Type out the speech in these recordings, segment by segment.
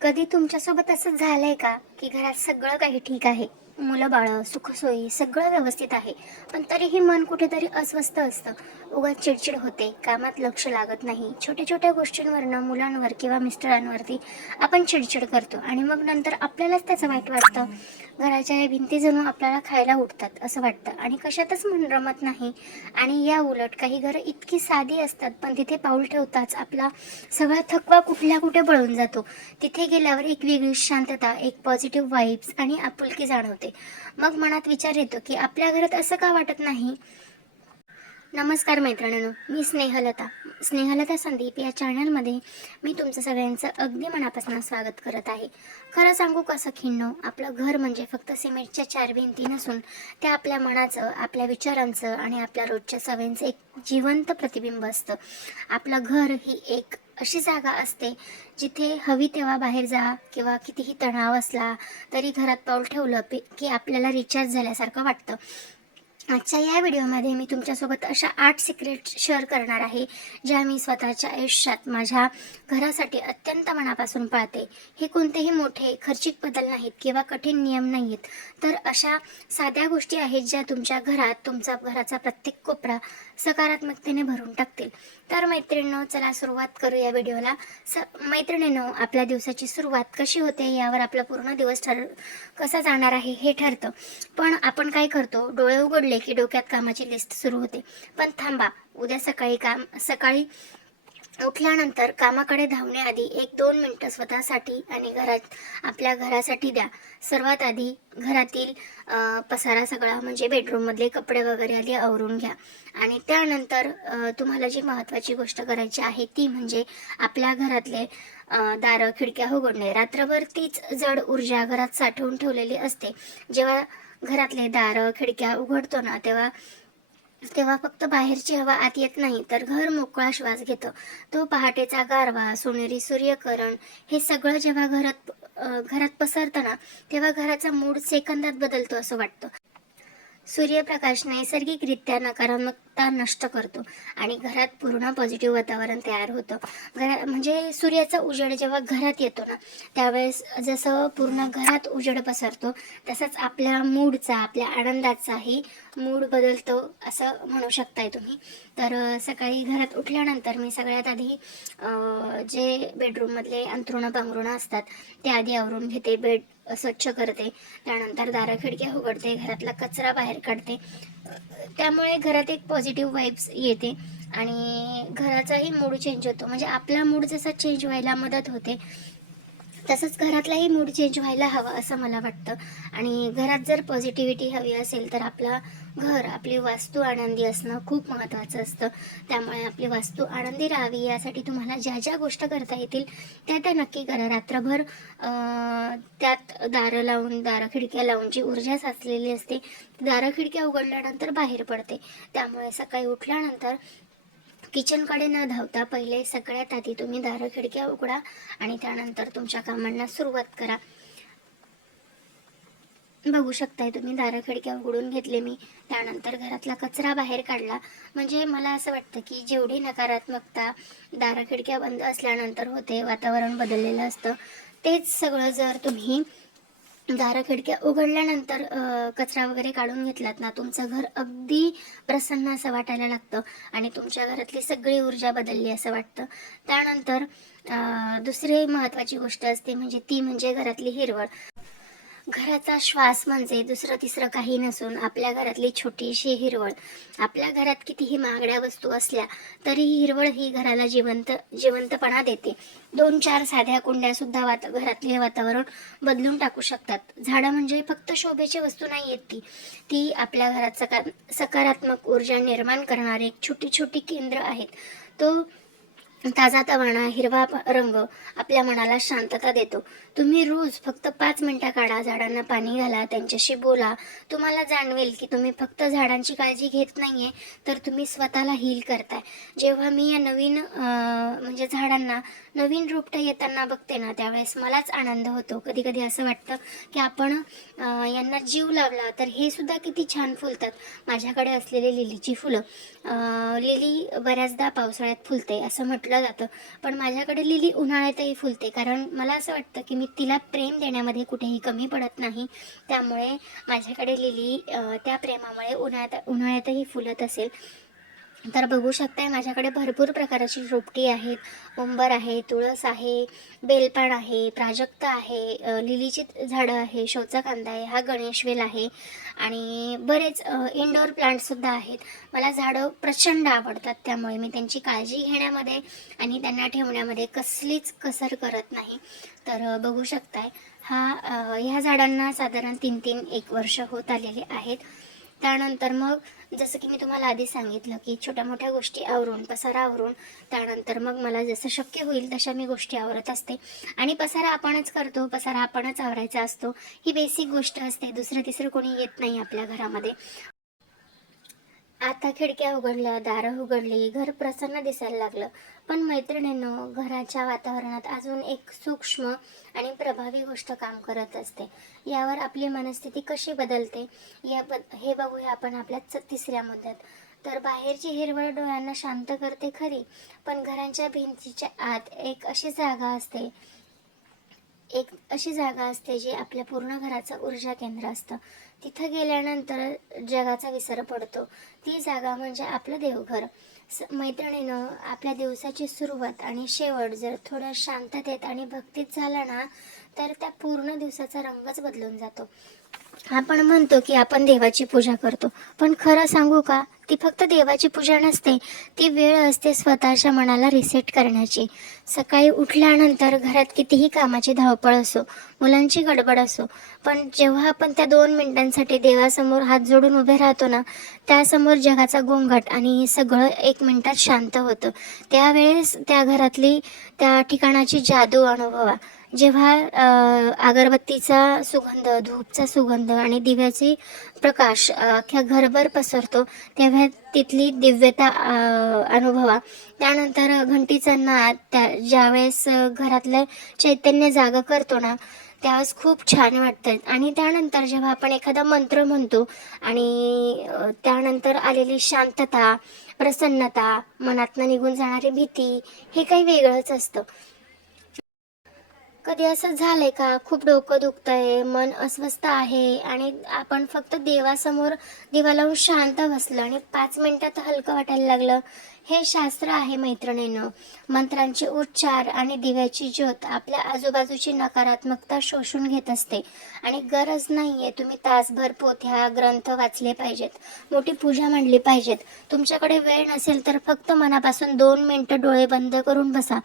कधी तुमच्यासोबत असं झालंय का की घरात सगळं काही ठीक आहे, मुलं बाळं सुखसोयी सगळं व्यवस्थित आहे, पण तरीही मन कुठेतरी अस्वस्थ असतं. उगाच चिडचिड होते, कामात लक्ष लागत नाही, छोट्या छोट्या गोष्टींवरनं मुलांवर किंवा मिस्टरांवरती आपण चिडचिड करतो आणि मग नंतर आपल्यालाच त्याचं वाईट वाटतं. घराच्या या भिंती जणू आपल्याला खायला उठतात असं वाटतं आणि कशातच मन रमत नाही. आणि या उलट काही घरं इतकी साधी असतात, पण तिथे पाऊल ठेवताच आपला सगळा थकवा कुठल्या कुठे पळून जातो. तिथे गेल्यावर एक वेगळी शांतता, एक पॉझिटिव्ह वाइब्स आणि आपुलकी जाणवते. मग मनात विचार येतो की आपल्या घरात असं का वाटत नाही. नमस्कार मैत्रिणींनो, मी स्नेहलता संदीप या चॅनलमध्ये मी तुमचं सगळ्यांचं अगदी मनापासून स्वागत करत आहे. खरं सांगू का सखींनो, आपलं घर म्हणजे फक्त सिमेंटच्या चार भिंती नसून ते आपल्या मनाचं, आपल्या विचारांचं आणि आपल्या रोजच्या सवयींचं एक जिवंत प्रतिबिंब असतं. आपलं घर ही एक अशी जागा असते जिथे हवी तेव्हा बाहेर जा किंवा कितीही तणाव असला तरी घरात पाऊल ठेवलं की आपल्याला रिचार्ज झाल्यासारखं वाटतं. आजच्या या व्हिडिओमध्ये मी तुमच्यासोबत अशा 8 सिक्रेट्स शेअर करणार आहे, ज्या मी स्वतःच्या आयुष्यात माझ्या घरासाठी अत्यंत मनापासून पाळते. हे कोणतेही मोठे खर्चिक बदल नाहीत किंवा कठीण नियम नाहीत, तर अशा साध्या गोष्टी आहेत ज्या तुमच्या घरात तुमचा घराचा प्रत्येक कोपरा सकारात्मकतेने भरून टाकतील. तर मैत्रिणींनो, चला सुरुवात करूया व्हिडिओला. मैत्रिणींनो, आपल्या दिवसाची सुरुवात कशी होते यावर आपला पूर्ण दिवस कसा जाणार आहे हे ठरतं. पण आपण काय करतो, डोळे उघडले की डोक्यात कामाची लिस्ट सुरू होते. पण थांबा, उद्या सकाळी उठल्यानंतर कामाकडे धावण्याआधी 1-2 मिनिटं स्वतःसाठी आणि आपल्या घरासाठी द्या. सर्वात आधी घरातील पसारा सगळा म्हणजे बेडरूममधले कपडे वगैरे आधी आवरून घ्या आणि त्यानंतर तुम्हाला जी महत्त्वाची गोष्ट करायची आहे ती म्हणजे आपल्या घरातले दारं खिडक्या उघडणे. रात्रभर तीच जड ऊर्जा घरात साठवून ठेवलेली असते. जेव्हा घरातले दारं खिडक्या उघडतो ना, तेव्हा तेव्हा फक्त बाहेरची हवा आत येत नाही, तर घर मोकळा श्वास घेतं. तो पहाटेचा गारवा, सोनेरी सूर्यकिरण हे सगळं जेव्हा घरात पसरतं ना, तेव्हा घराचा मूड सेकंदात बदलतो असं वाटतं. सूर्यप्रकाश नैसर्गिकरित्या नकारात्मकता नष्ट करतो आणि घरात पूर्ण पॉझिटिव्ह वातावरण तयार होतं. म्हणजे सूर्याचा उजेड जेव्हा घरात येतो ना, त्यावेळेस जसं पूर्ण घरात उजेड पसरतो, तसंच आपल्या मूडचा, आपल्या आनंदाचाही मूड बदलतो असं म्हणू शकताय तुम्ही. तर सकाळी घरात उठल्यानंतर मी सगळ्यात आधी जे बेडरूममधले अंथरुणं पांघरुणं असतात ते आधी आवरून घेते, बेड स्वच्छ करते, त्यानंतर दारं खिडक्या उघडते, घरातला कचरा बाहेर काढते. त्यामुळे घरात एक पॉझिटिव्ह वाइब्स येते आणि घराचाही मूड चेंज होतो. म्हणजे आपला मूड जसा चेंज व्हायला मदत होते, तसंच घरातलाही मूड चेंज व्हायला हवा असं मला वाटतं. आणि घरात जर पॉझिटिव्हिटी हवी असेल तर आपली वास्तू आनंदी असणं खूप महत्त्वाचं असतं. त्यामुळे आपली वास्तू आनंदी राहावी यासाठी तुम्हाला ज्या ज्या गोष्टी करता येतील त्या नक्की करा. रात्रभर त्यात दारं खिडक्या लावून जी ऊर्जा साचलेली असते, दारं खिडक्या उघडल्यानंतर बाहेर पडते. त्यामुळे सकाळी उठल्यानंतर किचनकडे न धावता पहिले सगळ्यात आधी तुम्ही दारं खिडक्या उघडा आणि त्यानंतर तुमच्या कामांना सुरुवात करा. बघू शकताय तुम्ही, दारं खिडक्या उघडून घेतले मी, त्यानंतर घरातला कचरा बाहेर काढला. म्हणजे मला असं वाटतं की जेवढी नकारात्मकता दारं खिडक्या बंद असल्यानंतर होते, वातावरण बदललेलं असतं, तेच सगळं जर तुम्ही दारं खिडक्या उघडल्यानंतर कचरा वगैरे काढून घेतलात ना, तुमचं घर अगदी प्रसन्न असं वाटायला लागतं आणि तुमच्या घरातली सगळी ऊर्जा बदलली असं वाटतं. त्यानंतर दुसरी महत्त्वाची गोष्ट असते ती म्हणजे घरातली हिरवळ. घराचा श्वास म्हणजे दुसरं तिसरं काही नसून आपल्या घरातली छोटीशी हिरवळ. आपल्या घरात कितीही महागड्या वस्तू असल्या तरी हिरवळ ही घराला जिवंतपणा देते. 2-4 साध्या कुंड्या सुद्धा घरातले वातावरण बदलून टाकू शकतात. झाडं म्हणजे फक्त शोभेची वस्तू नाही आहेत, ती आपल्या घरात सकारात्मक ऊर्जा निर्माण करणारे एक छोटी छोटी केंद्र आहेत. तो ताजा हिरवा रंग आपल्या मनाला शांतता देतो. तुम्ही रोज फक्त 5 मिनिटं काढा, झाडांना पाणी घाला, त्यांच्याशी बोला. तुम्हाला जाणवेल की तुम्ही फक्त झाडांची काळजी घेत नाहीये, तर तुम्ही स्वतःला हील करताय. जेव्हा मी या नवीन म्हणजे झाडांना नवीन रोपटं येताना बघते ना, त्यावेळेस मलाच आनंद होतो. कधी कधी असं वाटतं की आपण यांना जीव लावला तर हे सुद्धा किती छान फुलतात. माझ्याकडे असलेली लिलीची फुलं, लिली बऱ्याचदा पावसाळ्यात फुलते असं म्हटलं जातं, पण माझ्याकडे लिली उन्हाळ्यातही फुलते. कारण मला असं वाटतं की मी तिला प्रेम देण्यामध्ये कुठेही कमी पडत नाही. त्यामुळे माझ्याकडे लिली त्या प्रेमामुळे उन्हाळ्यातही फुलत असेल. तर बघू शकताय माझ्याकडे भरपूर प्रकारची रोपटी आहेत. उंबर आहे, तुळस आहे, बेलपान आहे, प्राजक्त आहे, लिलीची झाडं आहे, शोचा कांदा आहे, हा गणेशवेल आहे आणि बरेच इंडोर प्लांटसुद्धा आहेत. मला झाडं प्रचंड आवडतात, त्यामुळे मी त्यांची काळजी घेण्यामध्ये आणि त्यांना ठेवण्यामध्ये कसलीच कसर करत नाही. तर बघू शकताय ह्या झाडांना साधारण 3-1 वर्ष होत आलेले आहेत. त्यानंतर मग जसं की मी तुम्हाला आधी सांगितलं की छोट्या मोठ्या गोष्टी आवरून, पसारा आवरून, त्यानंतर मग मला जसं शक्य होईल तशा मी गोष्टी आवरत असते. आणि पसारा आपणच करतो, पसारा आपणच आवरायचा असतो, ही बेसिक गोष्ट असते. दुसरं तिसरं कोणी येत नाही आपल्या घरामध्ये. आता खिडक्या उघडल्या, दारं उघडली, घर प्रसन्न दिसायला लागलं. पण मैत्रिणींनो, घराच्या वातावरणात अजून एक सूक्ष्म आणि प्रभावी गोष्ट काम करत असते. यावर आपली मनस्थिती कशी बदलते हे बघूया आपण आपल्या तिसऱ्या मुद्द्यात. तर बाहेरची हिरवळ डोळ्यांना शांत करते खरी, पण घरांच्या भिंतीच्या आत एक अशी जागा असते जी आपल्या पूर्ण घराचं ऊर्जा केंद्र असतं. तिथं गेल्यानंतर जगाचा विसर पडतो. ती जागा म्हणजे आपलं देवघर. मैत्रिणीनं, आपल्या दिवसाची सुरुवात आणि शेवट जर थोड्या शांततेत आणि भक्तीत झाला ना, तर त्या पूर्ण दिवसाचा रंगच बदलून जातो. आपण म्हणतो की आपण देवाची पूजा करतो, पण खरं सांगू का, ती फक्त देवाची पूजा नसते. ती वेळ असते स्वतःच्या मनाला रिसेट करण्याची. सकाळी उठल्यानंतर घरात कितीही कामाची धावपळ असो, मुलांची गडबड असो, पण जेव्हा आपण त्या 2 मिनिटांसाठी देवासमोर हात जोडून उभे राहतो ना, त्यासमोर जगाचा गोंगाट आणि सगळं 1 मिनिटात शांत होतं. त्यावेळेस त्या घरातली, त्या ठिकाणाची जादू अनुभवा. जेव्हा अगरबत्तीचा सुगंध, धूपचा सुगंध आणि दिव्याचे प्रकाश अख्ख्या घरभर पसरतो, तेव्हा तिथली दिव्यता अनुभवा. त्यानंतर घंटीचा नाद ज्यावेळेस घरातलं चैतन्य जागं करतो ना, त्यावेळेस खूप छान वाटतं. आणि त्यानंतर जेव्हा आपण एखादा मंत्र म्हणतो आणि त्यानंतर आलेली शांतता, प्रसन्नता, मनातनं निघून जाणारी भीती, हे काही वेगळंच असतं. कधी असं झालंय का, खूप डोकं दुखतंय, मन अस्वस्थ आहे आणि आपण फक्त देवासमोर दिवा लावून शांत बसलं आणि 5 मिनिटात हलकं वाटायला लागलं? हे शास्त्र आहे मैत्रिणींनो. मंत्रांचे उच्चार आणि दिव्याची ज्योत आपल्या आजूबाजूची नकारात्मकता शोषून घेत असते. आणि गरज नाहीये तुम्ही तासभर पोथ्या ग्रंथ वाचले पाहिजेत, मोठी पूजा मांडली पाहिजेत. तुमच्याकडे वेळ नसेल तर फक्त मनापासून 2 मिनिटं डोळे बंद करून बसा.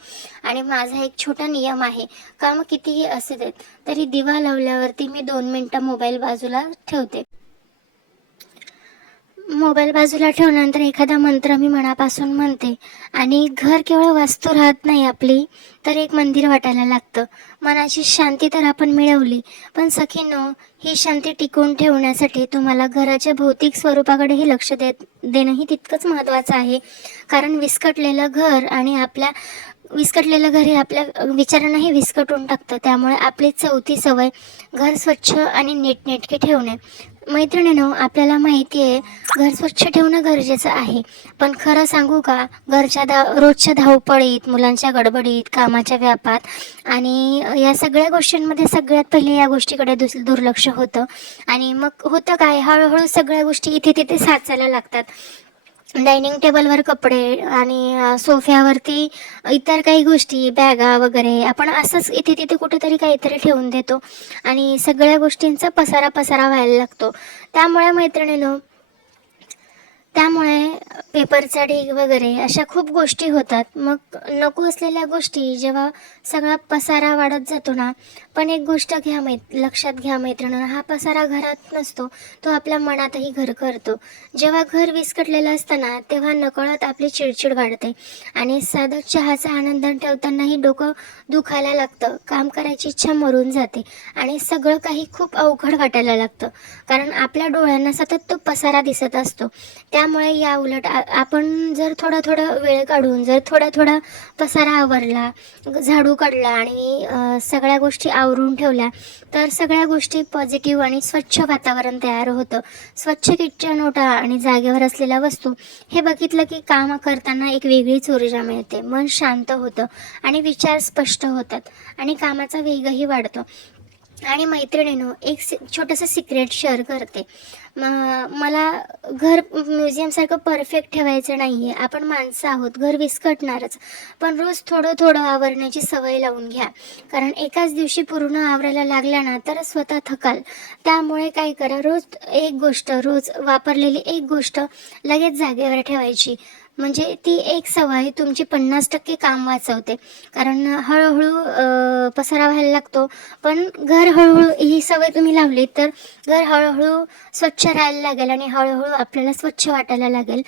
आणि माझा एक छोटा नियम आहे, काम कितीही असू देत तरी दिवा लावल्यावरती मी 2 मिनिटं मोबाईल बाजूला ठेवते. मोबाईल बाजूला ठेवल्यानंतर एखादा मंत्र मी मनापासून म्हणते आणि घर केवळ वास्तू राहत नाही आपली, तर एक मंदिर वाटायला लागतं. मनाची शांती तर आपण मिळवली, पण सखींनो, ही शांती टिकवून ठेवण्यासाठी तुम्हाला घराच्या भौतिक स्वरूपाकडेही लक्ष देणंही तितकंच महत्त्वाचं आहे. कारण विस्कटलेलं घर हे आपल्या विचारांनाही विस्कटून टाकतं. त्यामुळे आपली चौथी सवय घर स्वच्छ आणि नीटनेटके ठेवणे. मैत्रिणींनो, आपल्याला माहिती आहे घर स्वच्छ ठेवणं गरजेचं आहे, पण खरं सांगू का, रोजच्या धावपळीत, मुलांच्या गडबडीत, कामाच्या व्यापात आणि या सगळ्या गोष्टींमध्ये सगळ्यात पहिले या गोष्टीकडे दुर्लक्ष होतं. आणि मग होतं काय, हळूहळू सगळ्या गोष्टी इथे तिथे साचायला लागतात. डायनिंग टेबलवर कपडे आणि सोफ्यावरती इतर काही गोष्टी, बॅगा वगैरे आपण असंच इथे तिथे कुठेतरी काहीतरी ठेवून देतो आणि सगळ्या गोष्टींचा पसारा पसारा व्हायला लागतो. त्यामुळे मैत्रिणींनो, त्यामुळे पेपरचा ढीग वगैरे अशा खूप गोष्टी होतात. मग नको असलेल्या गोष्टी जेव्हा सगळा पसारा वाढत जातो ना, पण एक गोष्ट लक्षात घ्या मैत्रिणींनो, हा पसारा घरात नसतो, तो आपल्या मनातही घर करतो. जेव्हा घर विस्कटलेलं असतं ना, तेव्हा नकळत आपली चिडचिड वाढते आणि साधं चहाचा आनंद ठेवतानाही डोकं दुखायला लागतं, काम करायची इच्छा मरून जाते आणि सगळं काही खूप अवघड वाटायला लागतं. कारण आपल्या डोळ्यांना सतत तो पसारा दिसत असतो. त्यामुळे या उलट आपण जर थोडा वेळ काढून जर थोडा पसारा आवरला, झाडू काढला आणि सगळ्या गोष्टी आवरून ठेवल्या, तर सगळ्या गोष्टी पॉझिटिव्ह आणि स्वच्छ वातावरण तयार होतं. स्वच्छ किचन ओटा आणि जागेवर असलेल्या वस्तू हे बघितलं की काम करताना एक वेगळीच ऊर्जा मिळते, मन शांत होतं आणि विचार स्पष्ट होतात आणि कामाचा वेगही वाढतो. आणि मैत्रिणीनं एक छोटंसं सिक्रेट शेअर करते. मला घर म्युझियमसारखं परफेक्ट ठेवायचं नाही आहे. आपण माणसं आहोत, घर विस्कटणारच. पण रोज थोडं आवरण्याची सवय लावून घ्या. कारण एकाच दिवशी पूर्ण आवरायला लागल्या ना तर स्वतः थकाल. त्यामुळे काय करा, रोज वापरलेली एक गोष्ट लगेच जागेवर ठेवायची. म्हणजे ती एक सवय तुमची 50% काम वाचवते. कारण हळूहळू पसारा व्हायला लागतो. पण घर हळूहळू ही सवय तुम्ही लावली तर घर हळूहळू स्वच्छ राहायला लागेल आणि हळूहळू आपल्याला स्वच्छ वाटायला लागेल.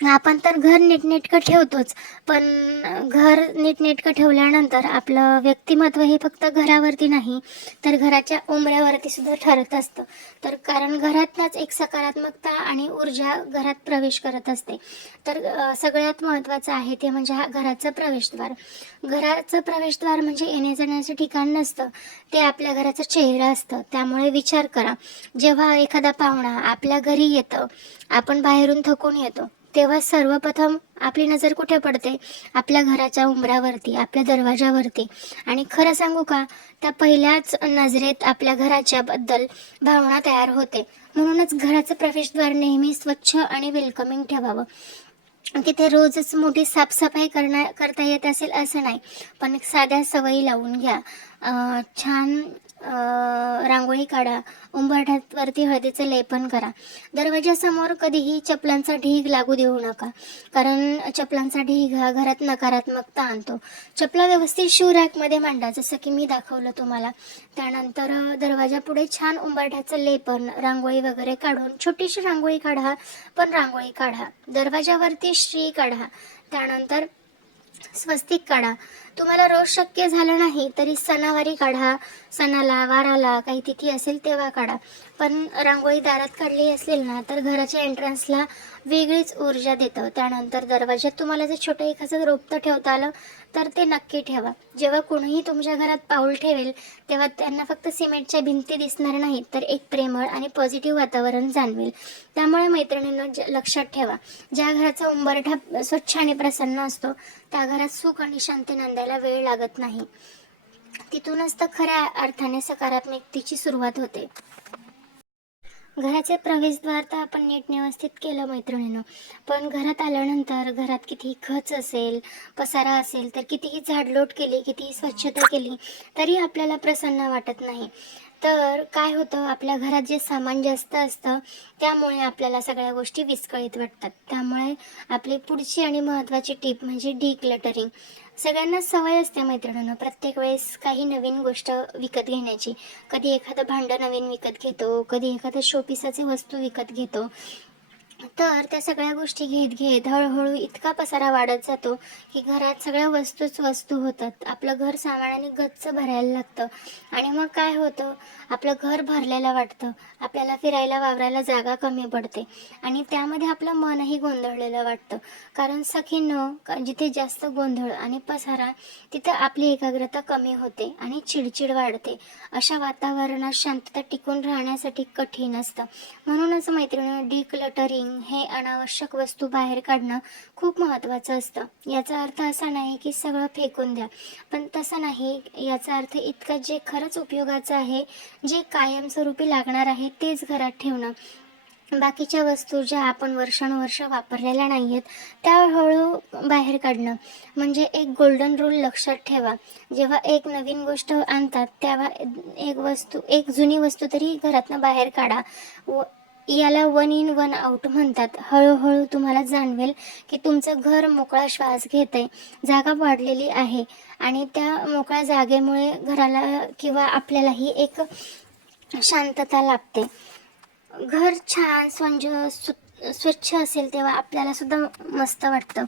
आपण तर घर नीटनेटकं ठेवतोच, पण घर नीटनेटकं ठेवल्यानंतर आपलं व्यक्तिमत्व हे फक्त घरावरती नाही तर घराच्या उंबऱ्यावरती सुद्धा ठरत असतं. तर कारण घरातनंच एक सकारात्मकता आणि ऊर्जा घरात प्रवेश करत असते. तर सगळ्यात महत्त्वाचं आहे ते म्हणजे हा घराचं प्रवेशद्वार. घराचं प्रवेशद्वार म्हणजे येण्या-जाण्याचं ठिकाण नसतं, ते आपल्या घराचा चेहरा असतं. त्यामुळे विचार करा, जेव्हा एखादा पाहुणा आपल्या घरी येतं, आपण बाहेरून थकून येतो, तेव्हा सर्वप्रथम आपली नजर कुठे पडते? आपल्या घराच्या उंबरावरती, आपल्या दरवाजावरती. आणि खरं सांगू का, त्या पहिल्याच नजरेत आपल्या घराच्या बद्दल भावना तयार होते. म्हणूनच घराचं प्रवेशद्वार नेहमी स्वच्छ आणि वेलकमिंग ठेवावं. तिथे रोजच मोठी साफसफाई करता येत असेल असं नाही, पण साध्या सवयी लावून घ्या. छान रांगोळी काढा, उंबरठ्यावरती हळदीचं लेपन करा. दरवाजासमोर कधीही चपलांचा ढीग लागू देऊ नका, कारण चपलांचा ढीग हा घरात नकारात्मकता आणतो. चपला व्यवस्थित शू रॅकमध्ये मांडा, जसं की मी दाखवलं तुम्हाला. त्यानंतर दरवाजापुढे छान उंबरठ्याचं लेपन, रांगोळी वगैरे काढून, छोटीशी रांगोळी काढा, पण रांगोळी काढा. दरवाजावरती श्री काढा. त्यानंतर स्वस्तिक काढा. तुम्हाला रोज शक्य झालं नाही तरी सणावारी काढा. सणाला, वाराला काही तिथी असेल तेव्हा काढा. पण रांगोळी दारात काढली असेल ना तर घराच्या एंट्रन्सला वेगळीच ऊर्जा देतं. त्यानंतर दरवाजात तुम्हाला जर छोटं एखादं रोपटं ठेवता आलं तर ते नक्की ठेवा. जेव्हा कोणीही तुमच्या घरात पाऊल ठेवेल तेव्हा त्यांना फक्त सिमेंटच्या भिंती दिसणार नाहीत, तर एक प्रेमळ आणि पॉझिटिव्ह वातावरण जाणवेल. त्यामुळे मैत्रिणींनो, लक्षात ठेवा, ज्या घराचा उंबरठा स्वच्छ आणि प्रसन्न असतो त्या घरात सुख आणि शांती नांदायला वेळ लागत नाही. तिथूनच तर खऱ्या अर्थाने सकारात्मकतेची सुरुवात होते. घराचे प्रवेशद्वार तर आपण नीट व्यवस्थित केलं मैत्रिणीनं, पण घरात आल्यानंतर घरात कितीही खच असेल, पसारा असेल, तर कितीही झाडलोट केली, कितीही स्वच्छता केली तरी आपल्याला प्रसन्न वाटत नाही. तर काय होतं, आपल्या घरात जे सामान जास्त असतं त्यामुळे आपल्याला सगळ्या गोष्टी विस्कळीत वाटतात. त्यामुळे आपली पुढची आणि महत्त्वाची टिप म्हणजे डिक्लटरिंग. सगळ्यांना सवय असते मैत्रिणींनो, प्रत्येक वेळेस काही नवीन गोष्ट विकत घेण्याची. कधी एखादं भांडं नवीन विकत घेतो, कधी एखादं शोपीसाची वस्तू विकत घेतो. तर त्या सगळ्या गोष्टी घेत हळूहळू इतका पसारा वाढत जातो की घरात सगळ्या वस्तूच वस्तू होतात. आपलं घर सामानाने गच्च भरायला लागतं आणि मग काय होतं, आपलं घर भरलेलं वाटतं. आपल्याला फिरायला वावरायला जागा कमी पडते आणि त्यामध्ये आपलं मनही गोंधळलेलं वाटतं. कारण सखींनो, जिथे जास्त गोंधळ आणि पसारा तिथं आपली एकाग्रता कमी होते आणि चिडचिड वाढते. अशा वातावरणात शांतता टिकून राहण्यासाठी कठीण असतं. म्हणूनच मैत्रिणी, डिक्लटरिंग हे अनावश्यक वस्तू बाहेर काढणं खूप महत्त्वाचं असतं. याचा अर्थ असा नाही की सगळं फेकून द्या, पण तसं नाही. याचा अर्थ इतका जे खरंच उपयोगाचं आहे, जे कायमस्वरूपी लागणार आहे तेच घरात ठेवणं. बाकीच्या वस्तू ज्या आपण वर्षानुवर्ष वापरलेल्या नाही आहेत त्या हळू बाहेर काढणं. म्हणजे एक गोल्डन रूल लक्षात ठेवा, जेव्हा एक नवीन गोष्ट आणतात तेव्हा एक जुनी वस्तू तरी घरातनं बाहेर काढा. याला 1 in 1 out म्हणतात. हळूहळू तुम्हाला जाणवेल की तुमचं घर मोकळा श्वास घेतंय, जागा वाढलेली आहे आणि त्या मोकळ्या जागेमुळे घराला किंवा आपल्यालाही एक शांतता लाभते. घर छान स्वच्छ असेल तेव्हा आपल्याला सुद्धा मस्त वाटतं.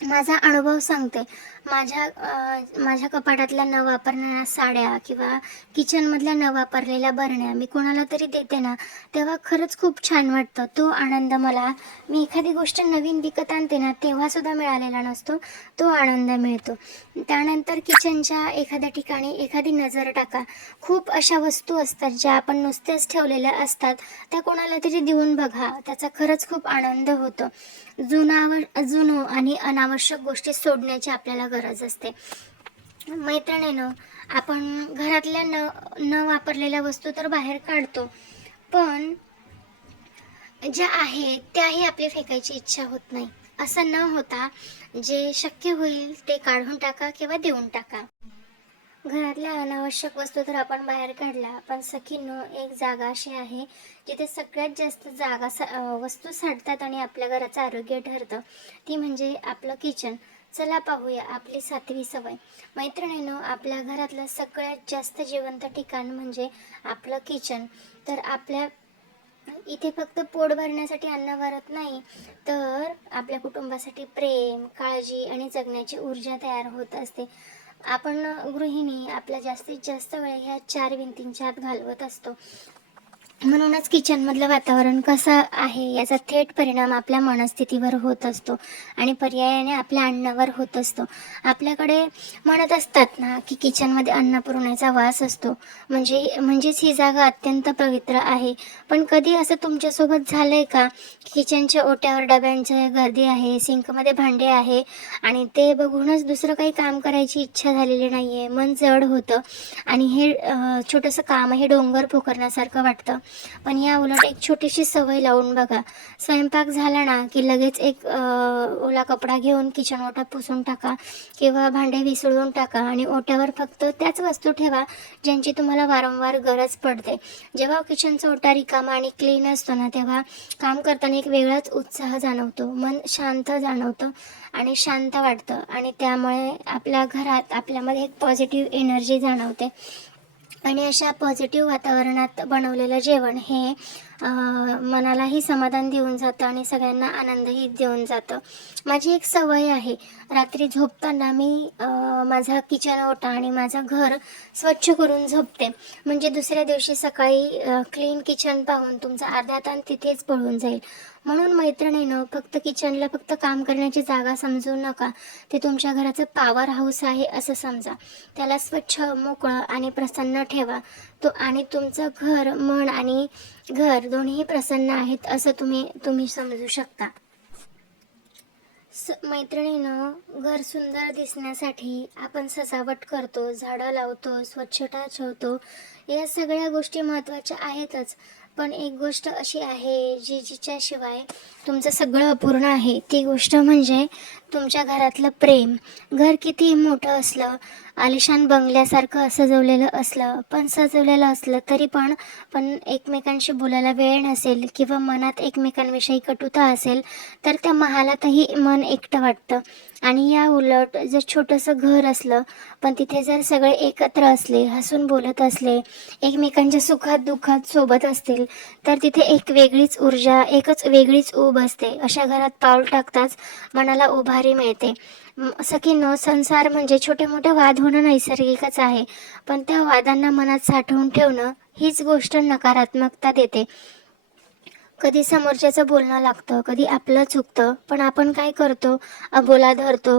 माझा अनुभव सांगते. माझ्या कपाटातल्या न वापरणाऱ्या साड्या किंवा किचनमधल्या न वापरलेल्या बरण्या मी कोणाला तरी देते ना, तेव्हा खरंच खूप छान वाटतं. तो आनंद मला मी एखादी गोष्ट नवीन विकत आणते ना, तेव्हासुद्धा मिळालेला नसतो. तो आनंद मिळतो. त्यानंतर किचनच्या एखाद्या ठिकाणी एखादी नजर टाका. खूप अशा वस्तू असतात ज्या आपण नुसत्याच ठेवलेल्या असतात, त्या कोणाला तरी देऊन बघा. त्याचा खरंच खूप आनंद होतो. जुनं आणि अनावश्यक गोष्टी सोडण्याची आपल्याला गरज असते. मैत्रिणीनं, आपण घरातल्या न न वापरलेल्या वस्तू तर बाहेर काढतो, पण ज्या आहेत त्याही आपली फेकायची इच्छा होत नाही. असं न होता जे शक्य होईल ते काढून टाका किंवा देऊन टाका. घरातल्या अनावश्यक वस्तू तर आपण बाहेर काढल्या, पण सखींनो, एक जागा अशी आहे जिथे सगळ्यात जास्त वस्तू साठतात आणि आपल्या घराचं आरोग्य ठरतं. ती म्हणजे आपलं किचन. चला पाहूया आपली 7वी सवय. मैत्रिणींनो, आपल्या घरातलं सगळ्यात जास्त जिवंत ठिकाण म्हणजे आपलं किचन. तर आपल्या इथे फक्त पोट भरण्यासाठी अन्न भरत नाही, तर आपल्या कुटुंबासाठी प्रेम, काळजी आणि जगण्याची ऊर्जा तयार होत असते. आपण गृहिणी आपला जास्तीत जास्त वेळ ह्या 4 भिंतींच्या आत घालवत असतो. म्हणूनच किचनमधलं वातावरण कसं आहे याचा थेट परिणाम आपल्या मनस्थितीवर होत असतो आणि पर्यायाने आपल्या अन्नावर होत असतो. आपल्याकडे म्हणत असतात ना की किचनमध्ये अन्नपूर्णेचा वास असतो, म्हणजेच ही जागा अत्यंत पवित्र आहे. पण कधी असं तुमच्यासोबत झालं आहे का? किचनच्या ओट्यावर डब्यांची गर्दी आहे, सिंकमध्ये भांडे आहे आणि ते बघूनच दुसरं काही काम करायची इच्छा झालेली नाही आहे, मन जड होतं आणि हे छोटंसं काम हे डोंगर पोखरण्यासारखं वाटतं. पण या उलट एक छोटीशी सवय लावून बघा. स्वयंपाक झाला ना की लगेच एक ओला कपडा घेऊन किचन ओटा पुसून टाका किंवा भांडे विसळून टाका आणि ओट्यावर फक्त त्याच वस्तू ठेवा ज्यांची तुम्हाला वारंवार गरज पडते. जेव्हा किचनचा ओटा रिकामा आणि क्लीन असतो ना, तेव्हा काम करताना एक वेगळाच उत्साह जाणवतो, मन शांत जाणवतं आणि शांत वाटतं आणि त्यामुळे आपल्या घरात आपल्यामध्ये एक पॉझिटिव्ह एनर्जी जाणवते. आणि अशा पॉझिटिव्ह वातावरणात बनवलेलं जेवण हे मनालाही समाधान देऊन जातं आणि सगळ्यांना आनंदही देऊन जातं. माझी एक सवय आहे, रात्री झोपताना मी माझा किचन ओटा आणि माझं घर स्वच्छ करून झोपते. म्हणजे दुसऱ्या दिवशी सकाळी क्लीन किचन पाहून तुमचा अर्धा तास तिथेच पळून जाईल. म्हणून मैत्रिणीनं, फक्त किचनला फक्त काम करण्याची जागा समजू नका. ते तुमच्या घराचं पॉवर हाऊस आहे असं समजा. त्याला स्वच्छ, मोकळं आणि प्रसन्न ठेवा. आणि तुमचं मन आणि घर दोन्ही प्रसन्न आहेत असं तुम्ही समजू शकता. मैत्रिणीनं, घर सुंदर दिसण्यासाठी आपण सजावट करतो, झाडं लावतो, स्वच्छता ठेवतो. या सगळ्या गोष्टी महत्त्वाच्या आहेतच. पण एक गोष्ट अशी आहे जिच्याशिवाय तुमचं सगळं अपूर्ण आहे. ती गोष्ट म्हणजे तुमच्या घरातलं प्रेम. घर कितीही मोठं असलं, आलिशान बंगल्यासारखं सजवलेलं असलं तरी पण एकमेकांशी बोलायला वेळ नसेल किंवा मनात एकमेकांविषयी कटुता असेल, तर त्या महालातही मन एकटं वाटतं. आणि या उलट जर छोटंसं घर असलं, पण तिथे जर सगळे एकत्र असले, हसून बोलत असले, एकमेकांच्या सुखात दुःखात सोबत असतील, तर तिथे एकच वेगळीच ऊब असते. अशा घरात पाऊल टाकताच मनाला उभारी मिळते. सखींनो, संसार म्हणजे छोटे मोठे वाद होणं नैसर्गिकच आहे, पण त्या वादांना मनात साठवून ठेवणं हीच गोष्ट नकारात्मकता देते. कधी समोरच्याचं बोलणं लागतं, कधी आपलं चुकतं, पण आपण काय करतो, अबोला धरतो,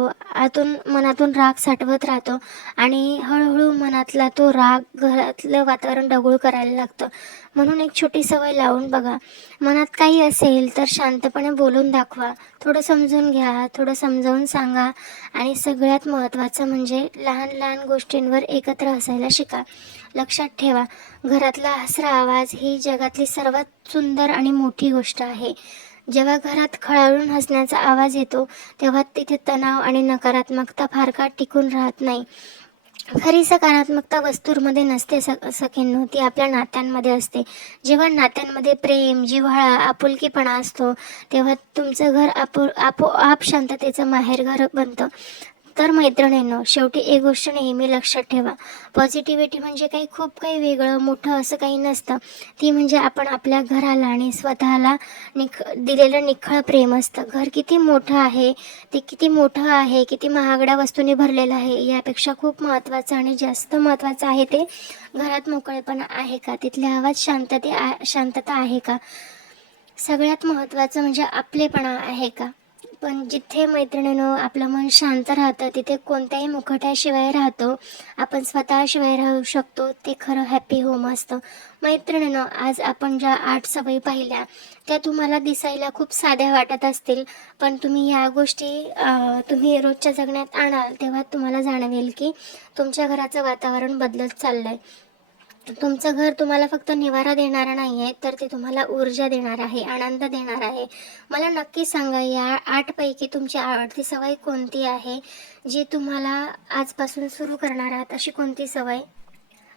मनातून राग साठवत राहतो आणि हळूहळू मनातला तो राग घरातलं वातावरण ढगूळ करायला लागतं. म्हणून एक छोटी सवय लावून बघा. मनात काही असेल तर शांतपणे बोलून दाखवा, थोडं समजून घ्या, थोडं समजावून सांगा आणि सगळ्यात महत्त्वाचं म्हणजे लहान लहान गोष्टींवर एकत्र हसायला शिका. लक्षात ठेवा, घरातला हसरा आवाज ही जगातली सर्वात सुंदर आणि मोठी गोष्ट आहे. जेव्हा घरात खळाळून हसण्याचा आवाज येतो, तेव्हा तिथे तणाव आणि नकारात्मकता फार काळ टिकून राहत नाही. खरी सकारात्मकता वस्तूंमध्ये नसते सखींनो, ती आपल्या नात्यांमध्ये असते. जेव्हा नात्यांमध्ये प्रेम, जिव्हाळा, आपुलकीपणा असतो, तेव्हा तुमचं घर आपोआप शांततेचं माहेरघर बनतं. तर मैत्रिणींनो, शेवटी एक गोष्ट नेहमी लक्षात ठेवा, पॉझिटिव्हिटी म्हणजे खूप काही वेगळं मोठं असं काही नसतं. ती म्हणजे आपण आपल्या घराला आणि स्वतःला दिलेलं निखळ प्रेम असतं. घर किती मोठं आहे, ते किती मोठं आहे, किती महागड्या वस्तूंनी भरलेलं आहे, यापेक्षा खूप महत्त्वाचं आणि जास्त महत्त्वाचं आहे ते घरात मोकळेपणा आहे का, तिथले आवाज शांतता आहे का, सगळ्यात महत्त्वाचं म्हणजे आपलेपणा आहे का. पण जिथे मैत्रिणीनं आपलं मन शांत राहतं, तिथे कोणत्याही मुखट्याशिवाय राहतो आपण, स्वतःशिवाय राहू शकतो, ते खरं हॅपी होम असतं. मैत्रिणीनं, आज आपण ज्या 8 सवयी पाहिल्या, त्या तुम्हाला दिसायला खूप साध्या वाटत असतील, पण तुम्ही या गोष्टी तुम्ही रोजच्या जगण्यात आणाल तेव्हा तुम्हाला जाणवेल की तुमच्या घराचं वातावरण बदलत चाललंय. तुमचं घर तुम्हाला फक्त निवारा देणारं नाही आहे, तर ते तुम्हाला ऊर्जा देणार आहे, आनंद देणार आहे. मला नक्की सांगा, या 8 पैकी तुमची आवडती सवय कोणती आहे, जी तुम्हाला आजपासून सुरू करणार आहात अशी कोणती सवय?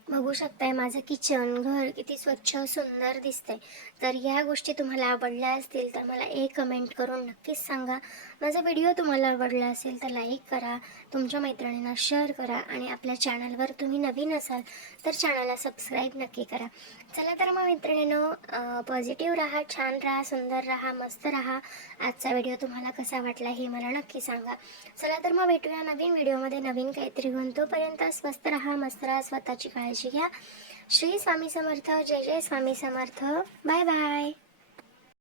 बघू शकताय माझं किचन, घर किती स्वच्छ सुंदर दिसतंय. तर ह्या गोष्टी तुम्हाला आवडल्या असतील तर मला एक कमेंट करून नक्कीच सांगा. माझा व्हिडिओ तुम्हाला आवडला असेल तर लाईक करा, तुमच्या मैत्रिणींना शेअर करा आणि आपल्या चॅनलवर तुम्ही नवीन असाल तर चॅनलला सबस्क्राईब नक्की करा. चला तर मग मैत्रिणींनो, पॉझिटिव्ह राहा, छान राहा, सुंदर राहा, मस्त राहा. आजचा व्हिडिओ तुम्हाला कसा वाटला हे मला नक्की सांगा. चला तर मग भेटूया नवीन व्हिडिओमध्ये नवीन काहीतरी घेऊन. तोपर्यंत स्वस्त राहा, मस्त राहा, स्वतःची काळजी घ्या. श्री स्वामी समर्थ. जय जय स्वामी समर्थ. Bye bye.